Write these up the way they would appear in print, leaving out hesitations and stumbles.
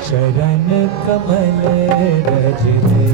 चरण कमल रज दे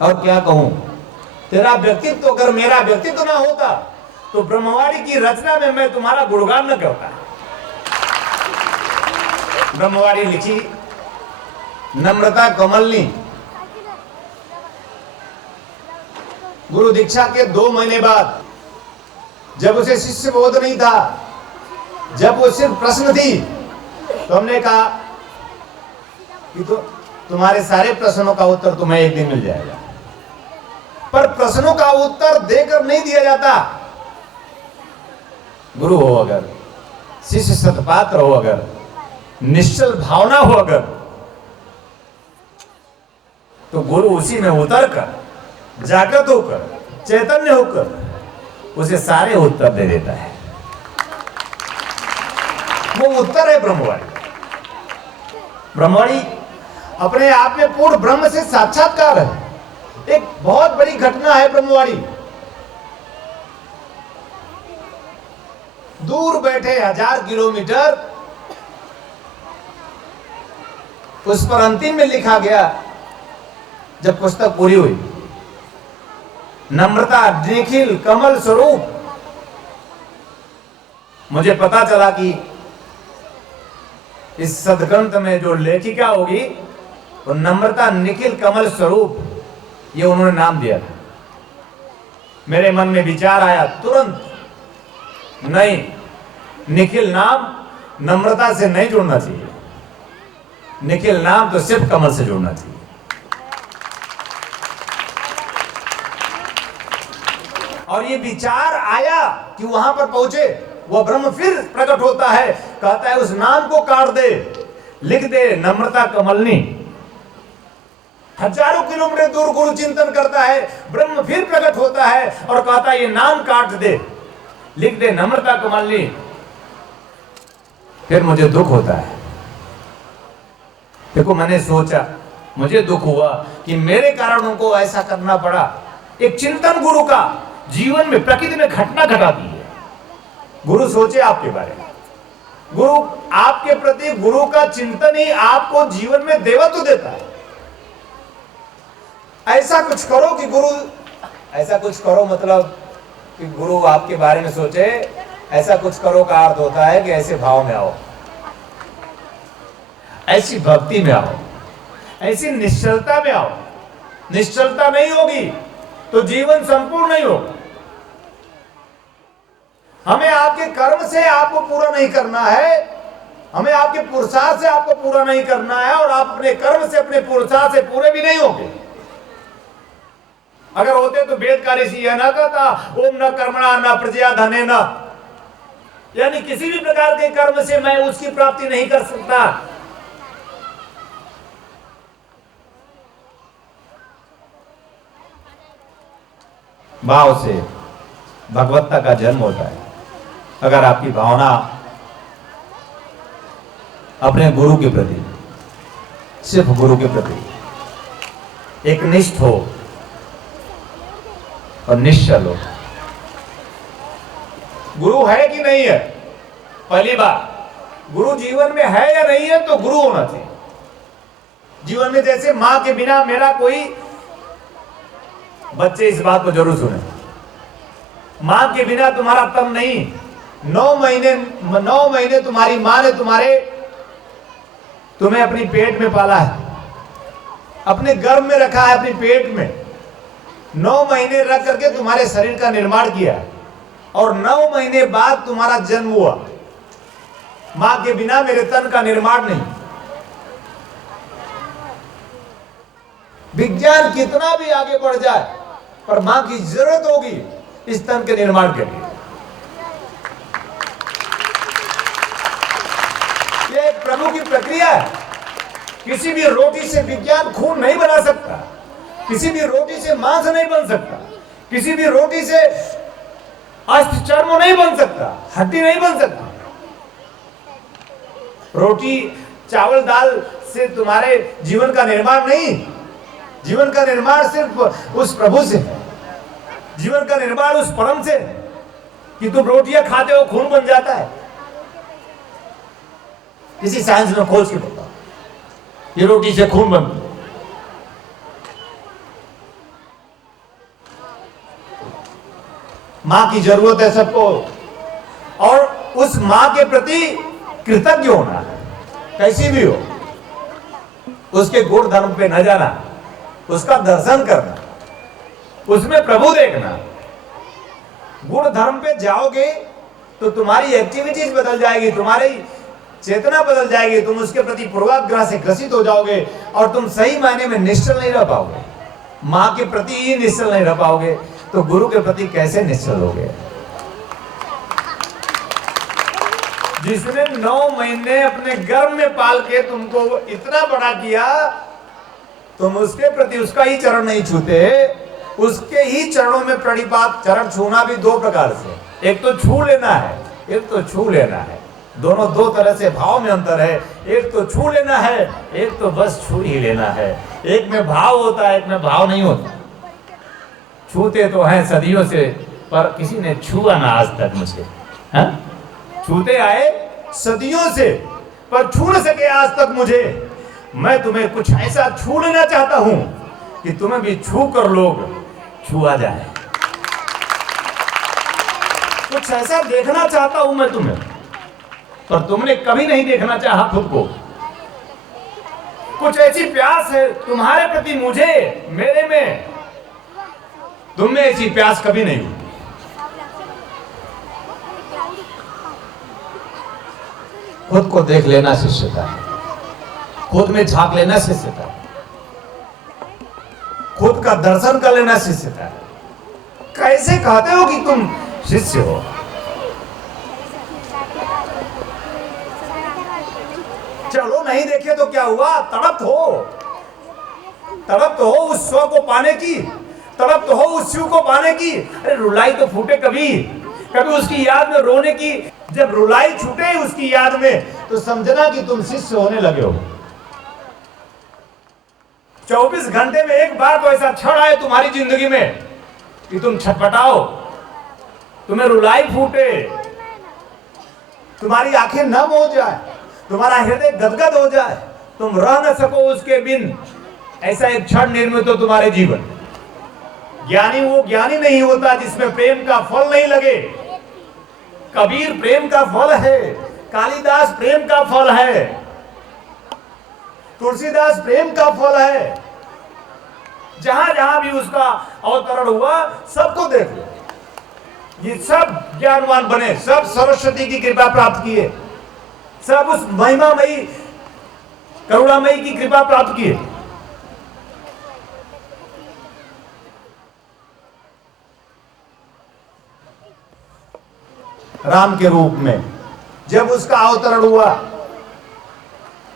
और क्या कहूं, तेरा व्यक्तित्व अगर मेरा व्यक्तित्व ना होता तो ब्रह्मवाड़ी की रचना में मैं तुम्हारा गुणगान न करता। ब्रह्मवाड़ी लिखी नम्रता कमलनी गुरु दीक्षा के 2 महीने बाद, जब उसे शिष्य बोध नहीं था, जब वो सिर्फ प्रश्न थी, तो हमने कहा कि तो तुम्हारे सारे प्रश्नों का उत्तर तुम्हें एक दिन मिल जाएगा। पर प्रश्नों का उत्तर देकर नहीं दिया जाता। गुरु हो अगर, शिष्य सत्पात्र हो अगर, निश्चल भावना हो अगर, तो गुरु उसी में उतर कर, जागृत होकर, चैतन्य होकर उसे सारे उत्तर दे देता है। वो उत्तर है ब्रह्मवाणी। ब्रह्मवाणी अपने आप में पूर्ण ब्रह्म से साक्षात्कार है। एक बहुत बड़ी घटना है ब्रह्मवाणी। दूर बैठे 1000 किलोमीटर, उस पर अंतिम में लिखा गया, जब पुस्तक पूरी हुई, नम्रता निखिल कमल स्वरूप। मुझे पता चला कि इस सदग्रंथ में जो लेखिका होगी वो नम्रता निखिल कमल स्वरूप, ये उन्होंने नाम दिया था। मेरे मन में विचार आया तुरंत, नहीं, निखिल नाम नम्रता से नहीं जुड़ना चाहिए, निखिल नाम तो सिर्फ कमल से जुड़ना चाहिए। और ये विचार आया कि वहां पर पहुंचे, वह ब्रह्म फिर प्रकट होता है, कहता है उस नाम को काट दे, लिख दे नम्रता कमलनी। हजारों किलोमीटर दूर गुरु चिंतन करता है, ब्रह्म फिर प्रकट होता है और कहता है ये नाम काट दे, लिख दे नम्रता कमलनी। फिर मुझे दुख होता है। देखो मैंने सोचा, मुझे दुख हुआ कि मेरे कारण उनको ऐसा करना पड़ा। एक चिंतन गुरु का जीवन में प्रकृति में घटना घटा दी है। गुरु सोचे आपके बारे में, गुरु आपके प्रति, गुरु का चिंतन ही आपको जीवन में देवत्व देता है। ऐसा कुछ करो कि गुरु, ऐसा कुछ करो मतलब कि गुरु आपके बारे में सोचे, ऐसा कुछ करो का अर्थ होता है कि ऐसे भाव में आओ, ऐसी भक्ति में आओ, ऐसी निश्चलता में आओ। निश्चलता नहीं होगी तो जीवन संपूर्ण नहीं होगा। हमें आपके कर्म से आपको पूरा नहीं करना है, हमें आपके पुरुषार्थ से आपको पूरा नहीं करना है, और आप अपने कर्म से, अपने पुरुषार्थ से पूरे भी नहीं होंगे। अगर होते तो वेद का ऋषि यह ना कहता ओम न कर्मणा न प्रजया धने न, यानी किसी भी प्रकार के कर्म से मैं उसकी प्राप्ति नहीं कर सकता। भाव से भगवत्ता का जन्म होता है। अगर आपकी भावना अपने गुरु के प्रति, सिर्फ गुरु के प्रति एक निष्ठ हो और निश्चल हो। गुरु है कि नहीं है, पहली बात गुरु जीवन में है या नहीं है तो गुरु होना चाहिए। जीवन में जैसे मां के बिना मेरा कोई, बच्चे इस बात को जरूर सुने, मां के बिना तुम्हारा तन नहीं। 9 महीने तुम्हारी मां ने तुम्हें अपनी पेट में पाला है, अपने गर्भ में रखा है, अपनी पेट में 9 महीने रख करके तुम्हारे शरीर का निर्माण किया, और 9 महीने बाद तुम्हारा जन्म हुआ। मां के बिना मेरे तन का निर्माण नहीं। विज्ञान कितना भी आगे बढ़ जाए, पर मां की जरूरत होगी इस तन के निर्माण के लिए। यह एक प्रभु की प्रक्रिया है। किसी भी रोटी से विज्ञान खून नहीं बना सकता, किसी भी रोटी से मांस नहीं बन सकता, किसी भी रोटी से अस्थि चर्म नहीं बन सकता, हड्डी नहीं बन सकता। रोटी चावल दाल से तुम्हारे जीवन का निर्माण नहीं। जीवन का निर्माण सिर्फ उस प्रभु से है। जीवन का निर्माण उस परम से है कि तुम रोटियां खाते हो खून बन जाता है। किसी साइंस में खोज के बताओ ये रोटी से खून बनता है। मां की जरूरत है सबको, और उस मां के प्रति कृतज्ञ होना है, कैसी भी हो। उसके गुण धर्म पे न जाना, उसका दर्शन करना, उसमें प्रभु देखना। गुण धर्म पे जाओगे तो तुम्हारी एक्टिविटीज बदल जाएगी, तुम्हारी चेतना बदल जाएगी, तुम उसके प्रति पूर्वाग्रह से ग्रसित हो जाओगे और तुम सही मायने में निश्चल नहीं रह पाओगे। मां के प्रति ही निश्चल नहीं रह पाओगे तो गुरु के प्रति कैसे निश्चल होगे। जिसने 9 महीने अपने गर्भ में पाल के तुमको इतना बड़ा किया, तुम उसके प्रति उसका ही चरण नहीं छूते। उसके ही चरणों में प्रणिपात। चरण छूना भी 2 प्रकार से, एक तो छू लेना है, एक तो छू लेना है। दोनों 2 तरह से भाव में अंतर है। एक तो छू लेना है, एक तो बस छू ही लेना है। एक में भाव होता है, एक में भाव नहीं होता। छूते तो हैं सदियों से, पर किसी ने छुआ ना आज तक मुझे। छूते आए सदियों से, पर छू न सके आज तक मुझे। मैं तुम्हें कुछ ऐसा छू लेना चाहता हूं कि तुम्हें भी छू कर लोग छुआ जाए। कुछ ऐसा देखना चाहता हूं मैं तुम्हें, पर तुमने कभी नहीं देखना चाहा खुद को। कुछ ऐसी प्यास है तुम्हारे प्रति मुझे, मेरे में, तुम में ऐसी प्यास कभी नहीं हुई। खुद को देख लेना शिष्यता है, खुद में झांक लेना शिष्यता है, खुद का दर्शन कर लेना शिष्यता है। कैसे कहते हो कि तुम शिष्य हो? चलो नहीं देखे तो क्या हुआ, तड़प तो हो उस स्व को पाने की, तड़प तो हो उस शिव को पाने की। अरे रुलाई तो फूटे कभी उसकी याद में रोने की। जब रुलाई छूटे उसकी याद में तो समझना कि तुम शिष्य होने लगे हो। 24 घंटे में एक बार तो ऐसा क्षण आए तुम्हारी जिंदगी में कि तुम छटपटाओ, तुम्हें रुलाई फूटे, तुम्हारी आंखें नम हो जाए, तुम्हारा हृदय गदगद हो जाए, तुम रह न सको उसके बिन। ऐसा एक क्षण निर्मित हो तुम्हारे जीवन। ज्ञानी वो ज्ञानी नहीं होता जिसमें प्रेम का फल नहीं लगे। कबीर प्रेम का फल है, कालिदास प्रेम का फल है, तुलसीदास प्रेम का फल है। जहां जहां भी उसका अवतरण हुआ सबको देख लो, ये सब ज्ञानवान बने, सब सरस्वती की कृपा प्राप्त किए, सब उस महिमामयी करुणामयी की कृपा प्राप्त किए। राम के रूप में जब उसका अवतरण हुआ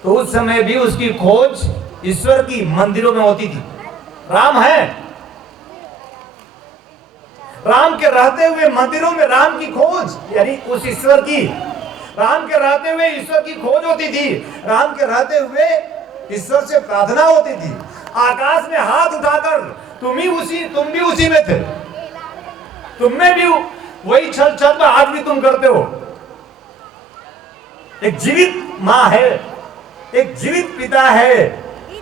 तो उस समय भी उसकी खोज ईश्वर की मंदिरों में होती थी। राम है, राम के रहते हुए मंदिरों में राम की खोज, यानी उस ईश्वर की, राम के रहते हुए ईश्वर की खोज होती थी। राम के रहते हुए ईश्वर से प्रार्थना होती थी। आकाश में हाथ उठाकर तुम भी उसी में थे, तुम में भी वही छल छल आज भी तुम करते हो। एक जीवित मां है, एक जीवित पिता है।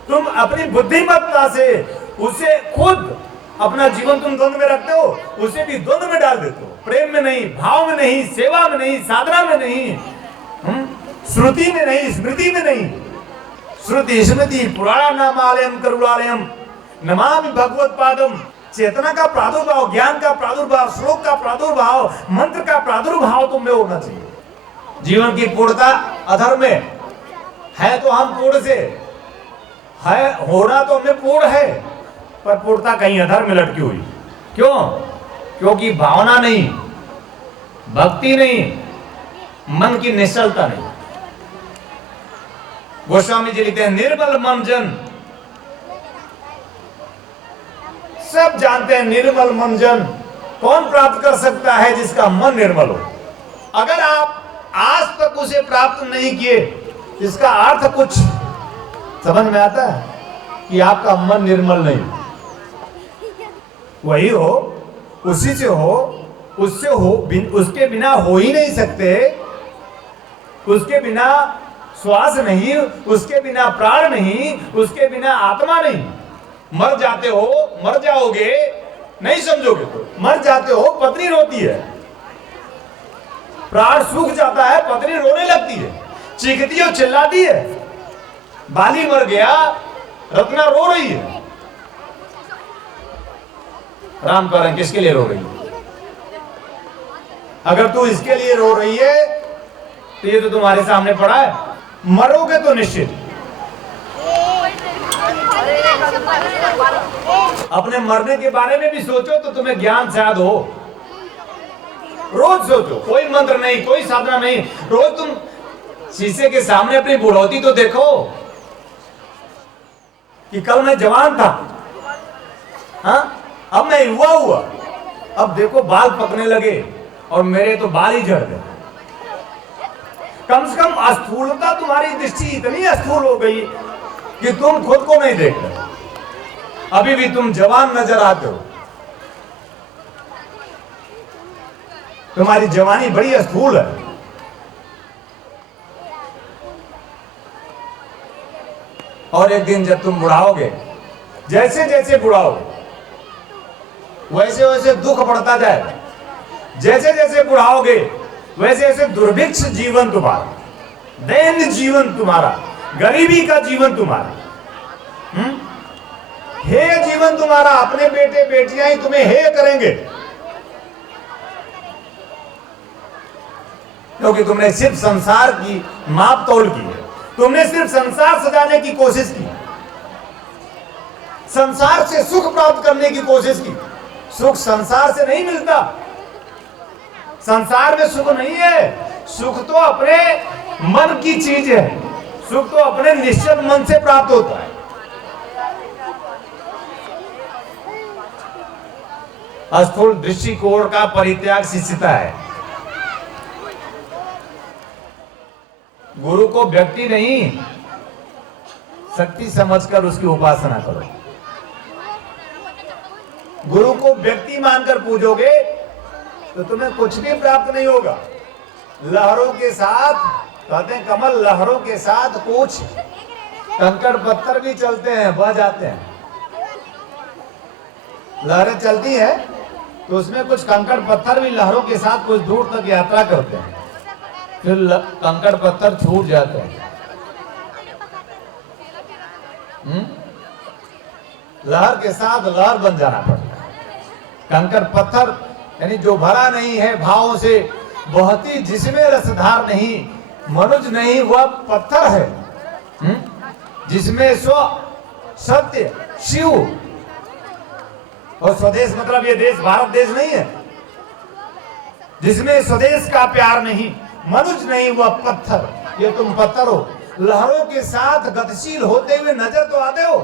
तुम अपनी बुद्धिमत्ता से उसे खुद अपना जीवन तुम द्वंद में रखते हो, उसे भी द्वंद में डाल देते हो। प्रेम में नहीं, भाव में नहीं, सेवा में नहीं, साधना में नहीं, श्रुति में नहीं, स्मृति में नहीं। श्रुति स्मृति पुराणानामालयम करुणालयम नमामि भगवत पादम। चेतना का प्रादुर्भाव, ज्ञान का प्रादुर्भाव, श्लोक का प्रादुर्भाव, मंत्र का प्रादुर्भाव तुम में होना चाहिए। जीवन की पूर्णता अधर में है तो हम पूर्ण से है, होना तो हमें पूर्ण है, पर पूर्णता कहीं अधर में लटकी हुई। क्यों? क्योंकि भावना नहीं, भक्ति नहीं, मन की निश्चलता नहीं। गोस्वामी जी लिखते हैं, निर्मल मन जन, सब जानते हैं निर्मल मन जन कौन प्राप्त कर सकता है? जिसका मन निर्मल हो। अगर आप आज तक उसे प्राप्त नहीं किए, इसका अर्थ कुछ समझ में आता है कि आपका मन निर्मल नहीं। वही हो, उसी से हो, उससे हो, उसके बिना हो ही नहीं सकते। उसके बिना श्वास नहीं, उसके बिना प्राण नहीं, उसके बिना आत्मा नहीं। मर जाते हो, मर जाओगे, नहीं समझोगे तो मर जाते हो, पत्नी रोती है, प्राण सूख जाता है, पत्नी रोने लगती है, चीखती है, चिल्लाती है। बाली मर गया, रत्ना रो रही है। राम कह रहे हैं किसके लिए रो रही है? अगर तू इसके लिए रो रही है तो ये तो तुम्हारे सामने पड़ा है, मरोगे तो निश्चित। अपने मरने के बारे में भी सोचो तो तुम्हें ज्ञान शायद हो। रोज सोचो, कोई मंत्र नहीं, कोई साधना नहीं, रोज तुम शीशे के सामने अपनी बुढ़ौती तो देखो कि कल मैं जवान था, हाँ, अब मैं युवा हुआ, अब देखो बाल पकने लगे और मेरे तो बाल ही झड़ गए। कम से कम अस्थूलता, तुम्हारी दृष्टि इतनी अस्थूल हो गई कि तुम खुद को नहीं देख रहे। अभी भी तुम जवान नजर आते हो, तुम्हारी जवानी बड़ी अस्थूल है। और एक दिन जब तुम बुढ़ाओगे, जैसे जैसे बुढ़ाओगे वैसे वैसे दुख बढ़ता जाए। जैसे जैसे बुढ़ाओगे वैसे वैसे दुर्भिक्ष जीवन तुम्हारा, दैन्य जीवन तुम्हारा, गरीबी का जीवन तुम्हारा, हे जीवन तुम्हारा। अपने बेटे बेटियां ही तुम्हें हे करेंगे, क्योंकि तुमने सिर्फ संसार की माप तोल की है। तुमने सिर्फ संसार सजाने की कोशिश की, संसार से सुख प्राप्त करने की कोशिश की, सुख संसार से नहीं मिलता। संसार में सुख नहीं है। सुख तो अपने मन की चीज है। सुख तो अपने निश्चल मन से प्राप्त होता है। स्थूल दृष्टिकोण का परित्याग शिष्यता है। गुरु को व्यक्ति नहीं, शक्ति समझकर उसकी उपासना करो। गुरु को व्यक्ति मानकर पूजोगे तो तुम्हें कुछ भी प्राप्त नहीं होगा। लहरों के साथ, कहते हैं कमल लहरों के साथ कुछ कंकड़ पत्थर भी चलते हैं, बह जाते हैं। लहरें चलती है तो उसमें कुछ कंकड़ पत्थर भी लहरों के साथ कुछ दूर तक यात्रा करते हैं, फिर कंकड़ पत्थर छूट जाते हैं। लहर के साथ लहर बन जाना पड़ता है। कंकड़ पत्थर यानी जो भरा नहीं है भावों से, बहती जिसमें रसधार नहीं, मनुज नहीं वह पत्थर है। जिसमें स्व सत्य शिव, और स्वदेश मतलब ये देश भारत देश नहीं है। जिसमें स्वदेश का प्यार नहीं, मनुज नहीं वह पत्थर। ये तुम पत्थर हो। लहरों के साथ गतिशील होते हुए नजर तो आते हो,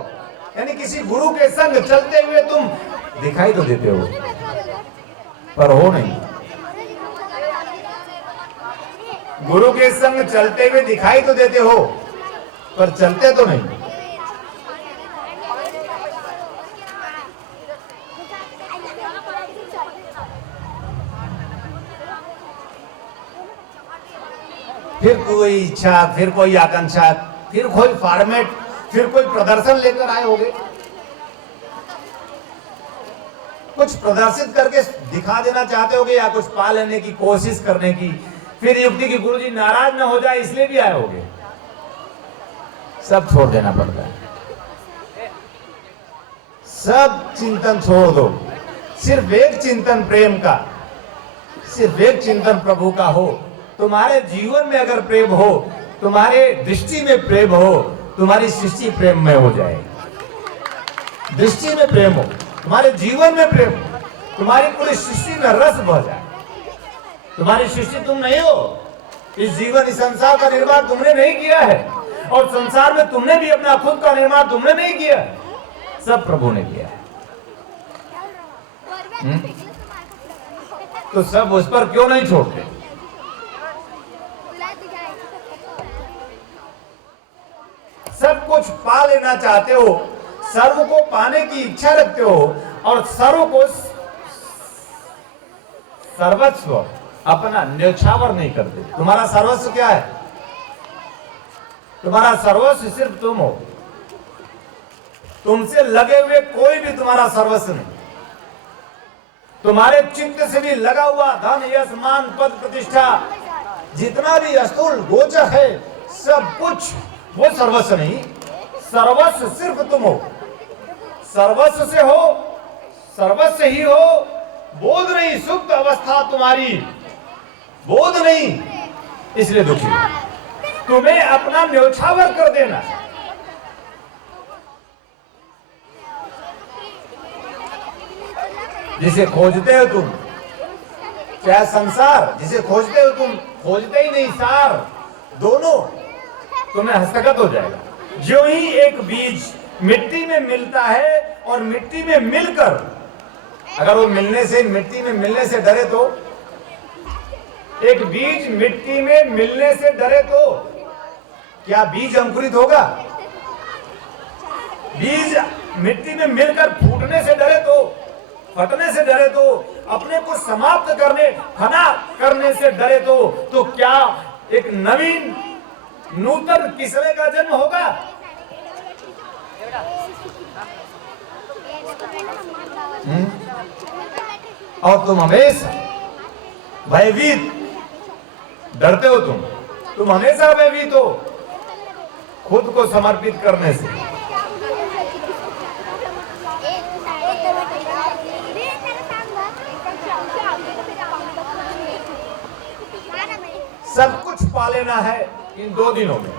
यानी किसी गुरु के संग चलते हुए तुम दिखाई तो देते हो, पर हो नहीं। गुरु के संग चलते हुए दिखाई तो देते हो, पर चलते तो नहीं। फिर कोई इच्छा, फिर कोई आकांक्षा, फिर कोई फॉर्मेट, फिर कोई प्रदर्शन लेकर आए होंगे। कुछ प्रदर्शित करके दिखा देना चाहते होगे, या कुछ पा लेने की कोशिश करने की। फिर युक्ति की गुरुजी नाराज न हो जाए इसलिए भी आए होंगे। सब छोड़ देना पड़ता है। सब चिंतन छोड़ दो। सिर्फ एक चिंतन प्रेम का, सिर्फ एक चिंतन प्रभु का हो। तुम्हारे जीवन में अगर प्रेम हो, तुम्हारे दृष्टि में प्रेम हो, तुम्हारी सृष्टि प्रेम में हो जाए। दृष्टि में प्रेम हो, तुम्हारे जीवन में प्रेम हो, तुम्हारी पूरी सृष्टि में रस बह जाए। तुम्हारी सृष्टि तुम नहीं हो। इस जीवन, इस संसार का निर्माण तुमने नहीं किया है, और संसार में तुमने भी अपना खुद का निर्माण तुमने नहीं किया है, सब प्रभु ने किया है। तो सब उस पर क्यों नहीं छोड़ते? सब कुछ पा लेना चाहते हो, सर्व को पाने की इच्छा रखते हो, और सर्व को सर्वस्व अपना न्यौछावर नहीं करते। तुम्हारा सर्वस्व क्या है? तुम्हारा सर्वस्व सिर्फ तुम हो। तुमसे लगे हुए कोई भी तुम्हारा सर्वस्व नहीं। तुम्हारे चित्त से भी लगा हुआ धन, यश, मान, पद, प्रतिष्ठा, जितना भी स्थूल गोचर है, सब कुछ वो सर्वस्व नहीं। सर्वस्व सिर्फ तुम हो। सर्वस्व से हो, सर्वस्व ही हो। बोध नहीं, सुप्त अवस्था तुम्हारी बोध नहीं, इसलिए दुखी हो। तुम्हें अपना न्यौछावर कर देना। जिसे खोजते हो तुम, क्या संसार जिसे खोजते हो तुम, खोजते ही नहीं सार, दोनों तुम्हें हस्तगत हो जाएगा। जो ही एक बीज मिट्टी में मिलता है और मिट्टी में मिलकर, अगर वो मिलने से, मिट्टी में मिलने से डरे तो, एक बीज मिट्टी में मिलने से डरे तो क्या बीज अंकुरित होगा? बीज मिट्टी में मिलकर फूटने से डरे तो, फटने से डरे तो, अपने को समाप्त करने, फना करने से डरे तो क्या एक नवीन नूतन किसरे का जन्म होगा? और तुम हमेशा भयभीत, डरते हो तुम हमेशा भयभीत हो खुद को समर्पित करने से। सब कुछ पा लेना है इन 2 दिनों में,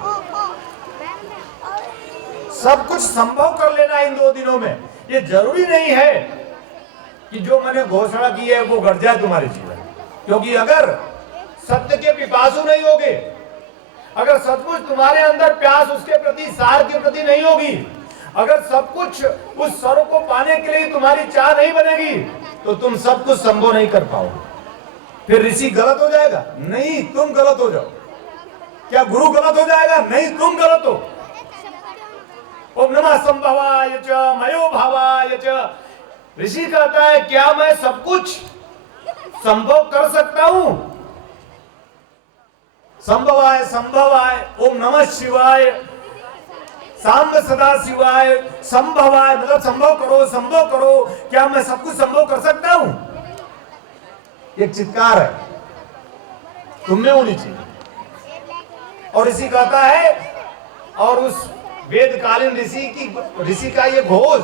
सब कुछ संभव कर लेना इन 2 दिनों में। ये जरूरी नहीं है कि जो मैंने घोषणा की है वो घट जाए तुम्हारे जीवन। क्योंकि अगर सत्य के पिपासु नहीं होगे, अगर सचमुच तुम्हारे अंदर प्यास उसके प्रति, सार के प्रति नहीं होगी, अगर सब कुछ उस स्वर को पाने के लिए तुम्हारी चाह नहीं बनेगी, तो तुम सब कुछ संभव नहीं कर पाओगे। फिर ऋषि गलत हो जाएगा? नहीं, तुम गलत हो जाओ। क्या गुरु गलत हो जाएगा? नहीं, तुम गलत हो। ओम नमः संभवाय च मयो भावाय च। ऋषि कहता है क्या मैं सब कुछ संभव कर सकता हूं? संभवाय संभवाय, ओम नमः शिवाय, सांब सदा शिवाय, संभवाय मतलब संभव करो, संभव करो। क्या मैं सब कुछ संभव कर सकता हूं? एक चित्कार है, तुमने होनी चाहिए। और ऋषि कहता है, और उस वेदकालीन ऋषि का ये घोष,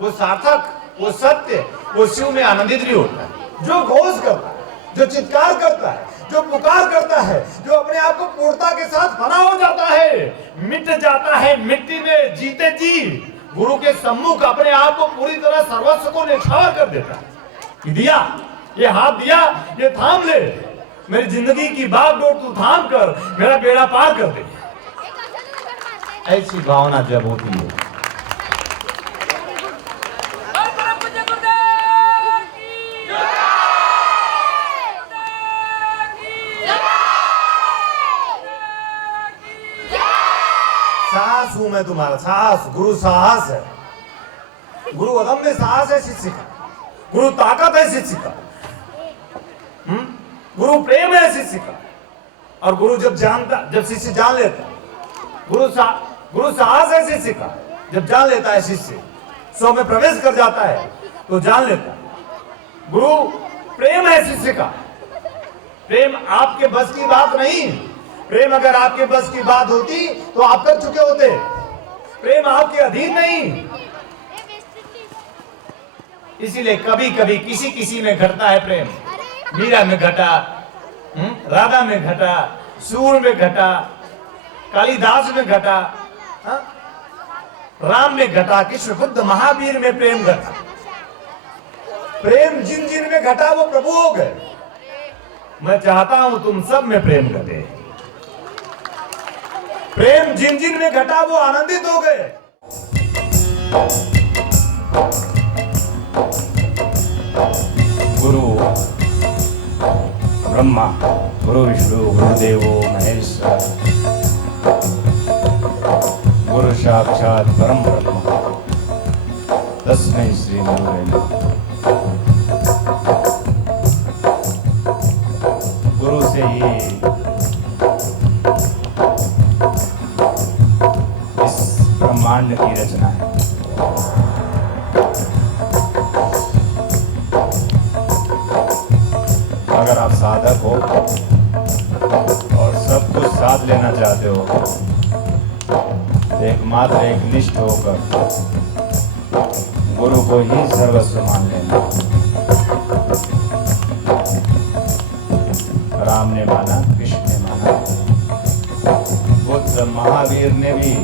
वो सार्थक, वो सत्य, वो शिव में आनंदित नहीं होता है। जो घोष करता है, जो चित्कार करता है, जो पुकार करता है, जो अपने आप को पूर्णता के साथ फना हो जाता है, मिट जाता है मिट्टी में जीते जी, गुरु के सम्मुख अपने आप को पूरी तरह सर्वस्व को निछावर कर देता है। दिया, ये हाथ दिया, ये थाम ले, मेरी जिंदगी की बागडोर तू थाम कर, मेरा बेड़ा पार कर दे। ऐसी भावना जब होती है, साहस हूं मैं तुम्हारा, साहस, गुरु साहस है, गुरु अदम्य साहस है शिष्य का, गुरु ताकत है शिष्य का, गुरु प्रेम है शिष्य का। और गुरु जब शिष्य जान लेता, गुरु साहस है शिष्य का, जब जान लेता है शिष्य, स्व में प्रवेश कर जाता है तो जान लेता है। गुरु प्रेम है शिष्य का, प्रेम आपके बस की बात नहीं। प्रेम अगर आपके बस की बात होती तो आप कर चुके होते। प्रेम आपके अधीन नहीं। इसीलिए कभी कभी किसी किसी में घटता है प्रेम। मीरा में घटा, राधा में घटा, सूर में घटा, कालिदास में घटा, राम में घटा, कृष्ण बुद्ध महावीर में प्रेम घटा। प्रेम जिन जिन में घटा वो प्रभु हो गए। मैं चाहता हूं तुम सब में प्रेम घटे। प्रेम जिन जिन में घटा वो आनंदित हो गए। गुरु ब्रह्मा, गुरु विष्णु, गुरुदेवो महेश्वर, गुरु साक्षात परम ब्रह्म, तस्मै श्री गुरुवे नमः। गुरु से ही इस ब्रह्मांड की रचना है। अगर आप साधक हो और सब कुछ साथ लेना चाहते हो तो एकमात्र एक निष्ठ होकर गुरु को ही सर्वस्व मान लेना। राम ने माना, कृष्ण ने माना, बुद्ध महावीर ने भी,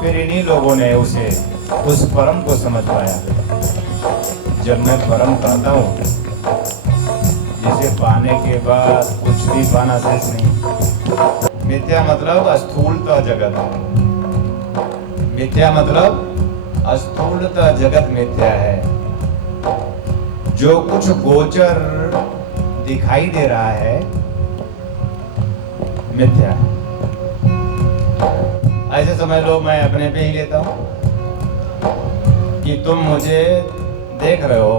फिर इन्हीं लोगों ने उसे उस परम को समझ पाया। जब मैं परम कहता हूँ जिसे पाने के बाद कुछ भी पाना शेष नहीं। मिथ्या मतलब स्थूलता जगत, मिथ्या मतलब स्थूलता जगत मिथ्या है। जो कुछ गोचर दिखाई दे रहा है मिथ्या है। ऐसे समझ लो, मैं अपने पे ही लेता हूं कि तुम मुझे देख रहे हो,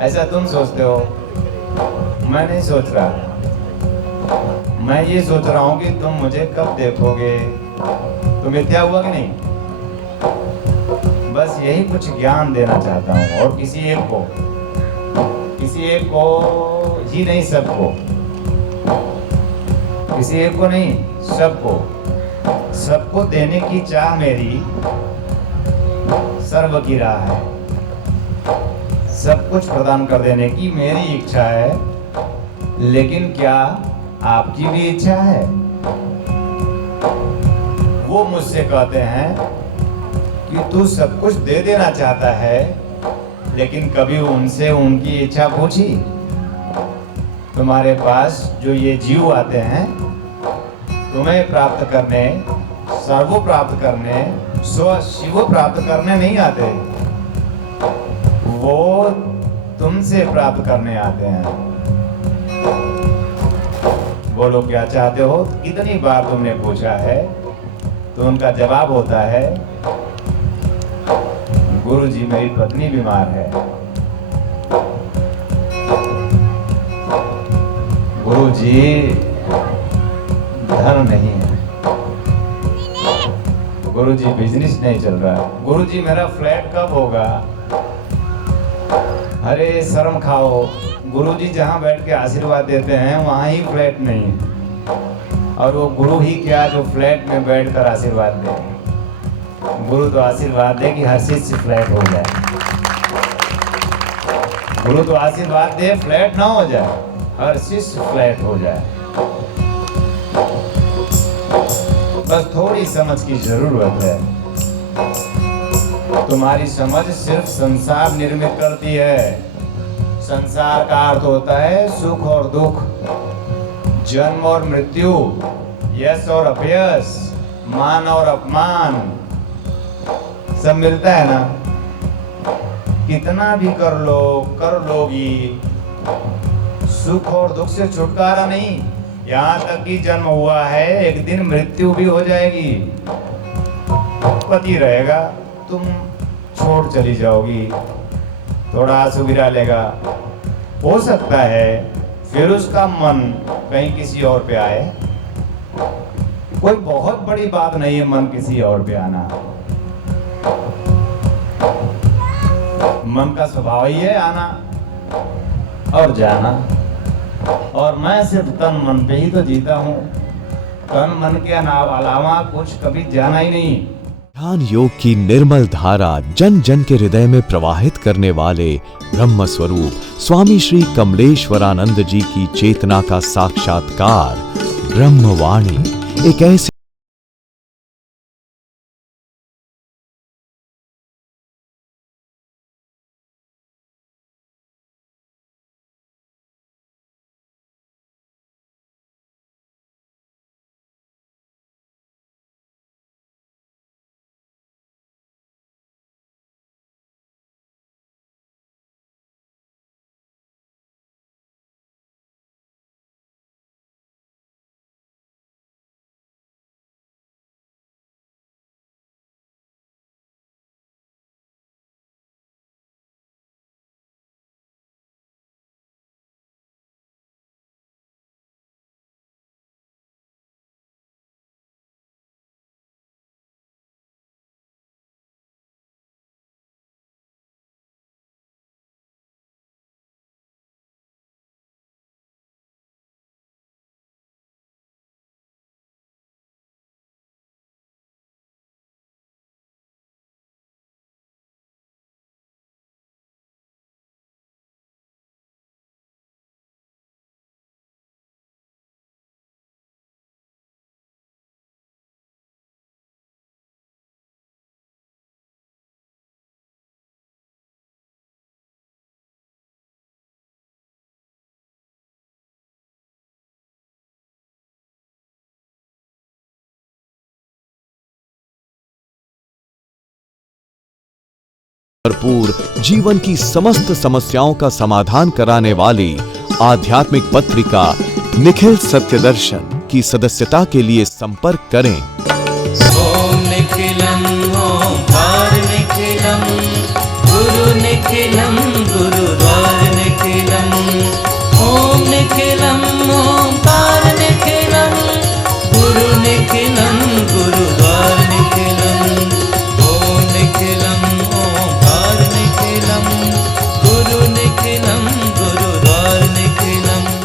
ऐसा तुम सोचते हो, मैं नहीं सोच रहा। मैं ये सोच रहा हूं कि तुम मुझे कब देखोगे। तो मिथ्या हुआ कि नहीं? बस यही कुछ ज्ञान देना चाहता हूं, और किसी एक को ही नहीं, सबको, किसी एक को नहीं, सबको देने की चाह मेरी सर्व की राह है। सब कुछ प्रदान कर देने की मेरी इच्छा है, लेकिन क्या आपकी भी इच्छा है? वो मुझसे कहते हैं कि तू सब कुछ दे देना चाहता है, लेकिन कभी उनसे उनकी इच्छा पूछी? तुम्हारे पास जो ये जीव आते हैं तुम्हें प्राप्त करने, सर्व प्राप्त करने, स्व शिव प्राप्त करने नहीं आते, वो तुमसे प्राप्त करने आते हैं। बोलो क्या चाहते हो? कितनी बार तुमने पूछा है तो उनका जवाब होता है, गुरुजी मेरी पत्नी बीमार है, गुरुजी धन नहीं है, गुरुजी बिजनेस नहीं चल रहा है, गुरुजी मेरा फ्लैट कब होगा? अरे शर्म खाओ, गुरुजी जहाँ बैठ के आशीर्वाद देते हैं वहाँ ही फ्लैट नहीं है, और वो गुरु ही क्या जो फ्लैट में बैठकर आशीर्वाद दे। गुरु तो आशीर्वाद दे कि हर चीज से फ्लैट हो जाए, गुरु तो आशीर्वाद दे फ्लैट ना हो जाए, हर चीज से फ्लैट हो जाए। बस थोड़ी समझ की जरूरत है। तुम्हारी समझ सिर्फ संसार निर्मित करती है। संसार का अर्थ होता है सुख और दुख, जन्म और मृत्यु, यश और अपयश, मान और अपमान, सब मिलता है ना। कितना भी कर लोगी, सुख और दुख से छुटकारा नहीं। यहाँ तक कि जन्म हुआ है, एक दिन मृत्यु भी हो जाएगी। पति रहेगा, तुम छोड़ चली जाओगी, थोड़ा आंसू गिरा लेगा, हो सकता है फिर उसका मन कहीं किसी और पे आए। कोई बहुत बड़ी बात नहीं है मन किसी और पे आना, मन का स्वभाव ही है आना और जाना। और मैं सिर्फ तन मन पे ही तो जीता हूँ, तन मन के अलावा कुछ कभी जाना ही नहीं। ध्यान योग की निर्मल धारा जन जन के हृदय में प्रवाहित करने वाले ब्रह्म स्वरूप स्वामी श्री कमलेश्वरानंद जी की चेतना का साक्षात्कार ब्रह्मवाणी एक ऐसे भरपूर जीवन की समस्त समस्याओं का समाधान कराने वाली आध्यात्मिक पत्रिका निखिल सत्य दर्शन की सदस्यता के लिए संपर्क करें।